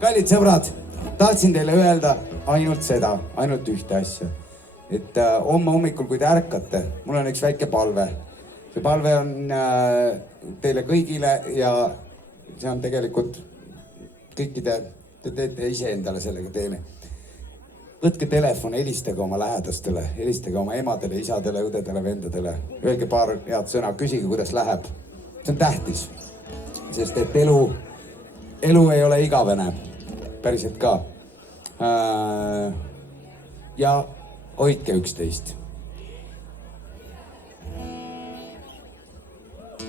Kallid sõbrad, tahtsin teile öelda ainult seda, ainult ühte asja. Et homme hommikul, kui te ärkate, mul on üks väike palve. See palve on teile kõigile ja see on tegelikult kõikide, te teete ise endale sellega teene. Võtke telefon, helistage oma lähedastele, helistage oma emadele, isadele, õdedele, vendadele. Öelge paar head sõna, küsige, kuidas läheb. See on tähtis, sest et elu ei ole igavene, päriselt ka. Ja hoidke üksteist.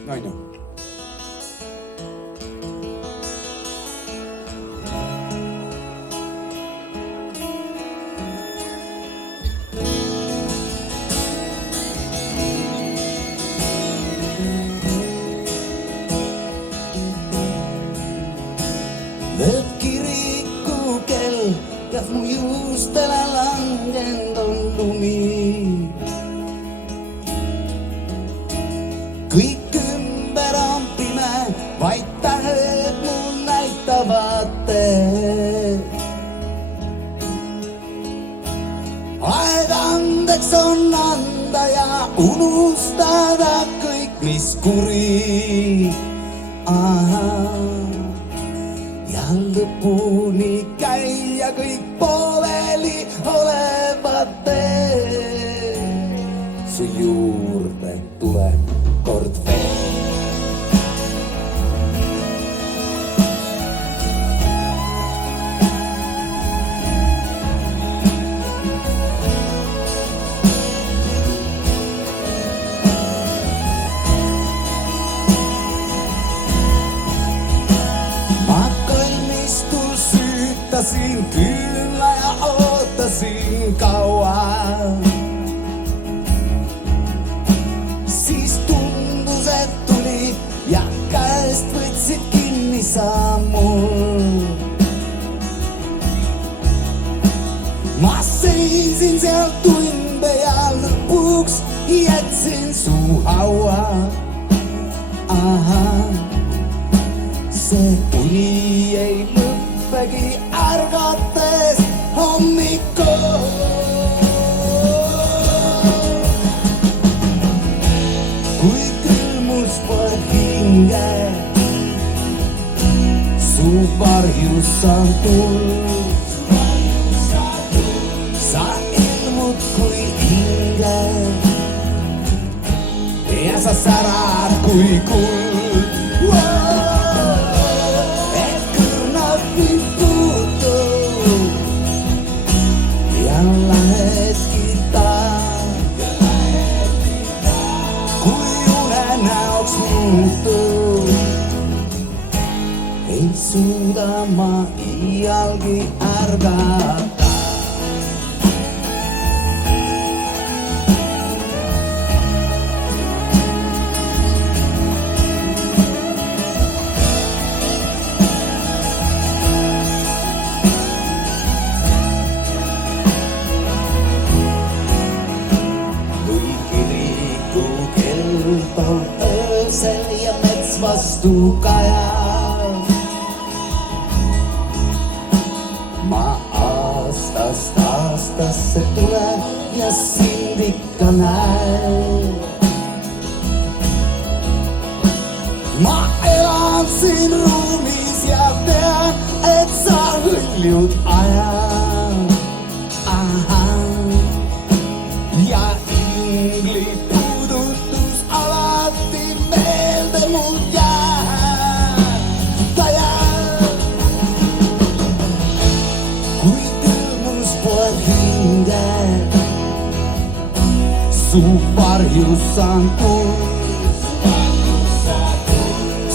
No on ju. Lööb kirikukell ja mu juustele langend on lumi. Kõik ümber on pime, vaid tähed mul näitavad teed. Aeg andeks on anda ja unustada kõik, mis kuri. Ja lõpuni käia kõik pooleli olevad teed. Su juurde tuleb kord veel. Ootasin kyllä ja ootasin kauan. Siis tuntus, et tuli ja käest võtsid kinni sammul. Ma seisin seal tunde ja lõpuks jätsin su haua. See uni ei lõppegi ärgates hommikul. Kui külmus pole hinge, su varjus on tulnud. Sa ilmud kui hinge ja sa särad kui kuld. Ei suuda ma iialgi ärgata. Kui kirikukell toob öösel ja mets vastu kajab, ma aastast aastasse tulen ja sind ikka näen. Ma elan siin ruumis ja tean, et sa hõljud ajan. Ja ingli puudutus alati meelde mul jääb. Ta jääb. Kui külmus pole hinge, su varjus on tulnud.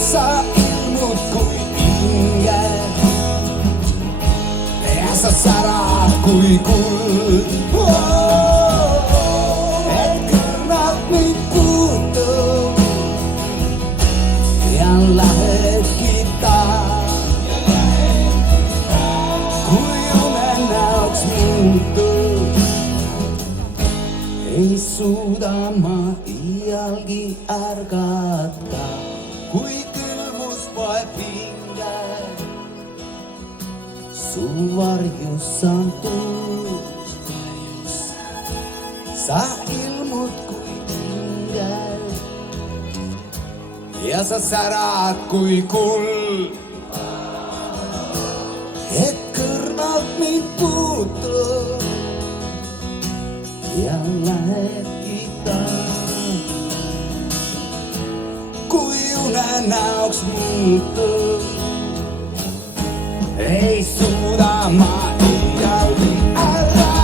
Sa ilmud kui hinge ja sa särad kui kuld. Et kõrnad mind puutub ja lähedki taas. Kui unenäoks muutub, ei suuda ma iialgi ärgata. Kui külmus poeb hinge, su varjus on tuus. Sa ilmud kui ingel ja sa särad kui kuld. Et kõrvalt mind puutud ja lähedki taas. Kui unenäoks muutub, ei suuda ma iialgi ärata.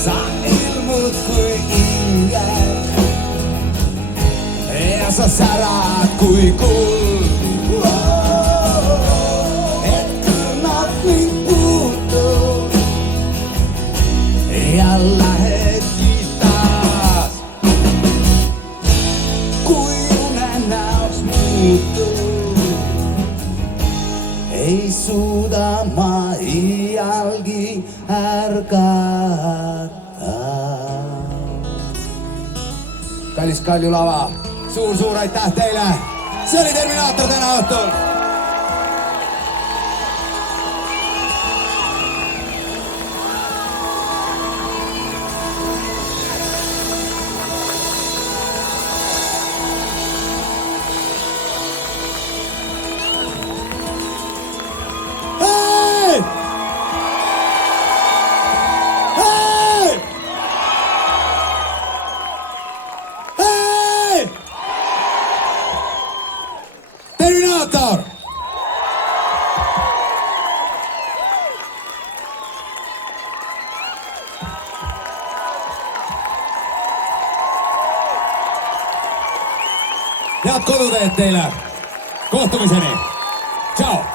Sa ilmud kui ingel ja sa särad kui kuld. Et kõrnad mind puutub ja lähedki taas. Kui unenäoks muutub, ei suuda ma iialgi ärgata. Kallis Kaljulava, suur aitäh teile! See oli Terminaator täna õhtul! Terminaator! Head koduteed teile! Kohtumiseni! Tšau!